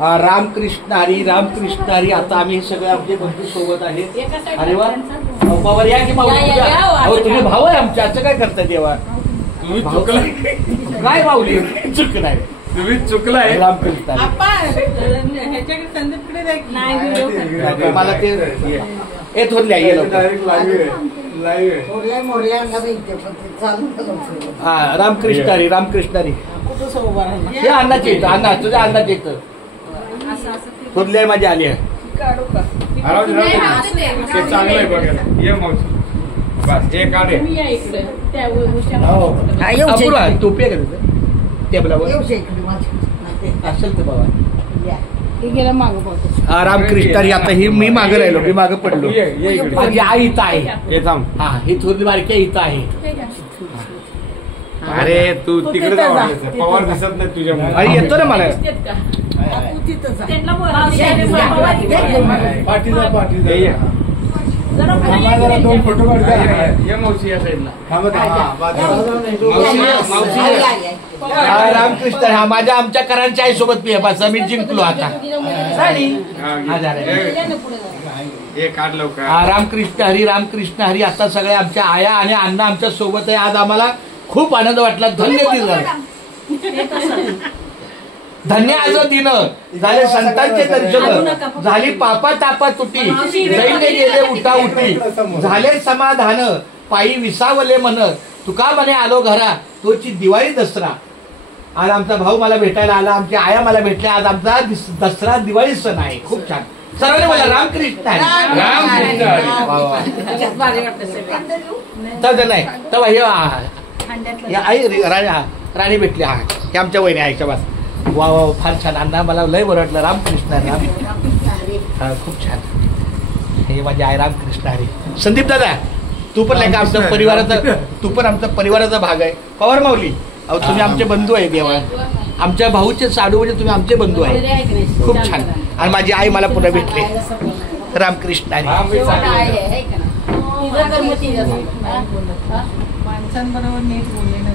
रामकृष्ण हरी रामकृष्ण हरी. आता आम्ही सगळे आपले बंधू सोबत आहेत. अरे वा बाबा या की माऊली. तुम्ही भाऊ आहे आमच्या. असं काय करता देवा. तुम्ही चुकलाय काय माऊली चुक नाही. तुम्ही चुकलाय. रामकृष्ण मला ते थोडल्या हा रामकृष्ण हरी रामकृष्ण हरी. हे अन्नाचे येतं. अण्णा तुझ्या अन्नाचे येतं. थोडल्या माझी आली आहे. चांगलं आहे बघायला. ये मावशी बस हे काढे. टोपी आहे का तुझं टेबलावर असेल ते बाबा. रामकृष्ण हरी. आता ही मी मागे राहिलो. मी मागे पडलो. माझी आई इथं आहे. हा ही थोडी बारकी इथं आहे. अरे तू तिकडे पवार दिसत नाही तुझ्या. अरे येतो ना मला. दोन फोटो काढ. मावशी या साईडला. रामकृष्ण. हा माझ्या आमच्या करांच्या आई सोबत मी बस मी जिंकलो आता. काढ लवकर. रामकृष्ण हरी रामकृष्ण हरी. आता सगळ्या आमच्या आया आणि अण्णा आमच्या सोबत आहे. आज आम्हाला खूप आनंद वाटला. धन्य दिन धन्य आज दिन झाले. संतांचे दर्शन झाली. पापा तापा तुटी दैन्य गेले उठा उठी झाले समाधान पायी विसावले मन तुका म्हणे आलो घरा तोची दिवाळी दसरा. आज आमचा भाऊ मला भेटायला आला. आमच्या आया मला भेटल्या. आज आमचा दसरा दिवाळी सण आहे. खूप छान. सर्वांनी मला रामकृष्ण रामकृष्ण नाही तर आई राणी भेटली. हा हे आमच्या वहिनी आईच्या बस. वा वा फार छान. अण्णा मला लय बरं वाटलं. रामकृष्ण हरी. हा खूप छान. हे माझे आई रामकृष्ण हरी. संदीप दादा तू पण नाही का आमच्या परिवाराचा. तू पण आमचा परिवाराचा भाग आहे. पवार माऊली अहो तुम्ही आमचे बंधू आहे देवा. आमच्या भाऊचे साडू म्हणजे तुम्ही आमचे बंधू आहे. खूप छान. आणि माझी आई मला पुन्हा भेटली. रामकृष्ण हरी. माणसांबरोबर नीट बोलले ना.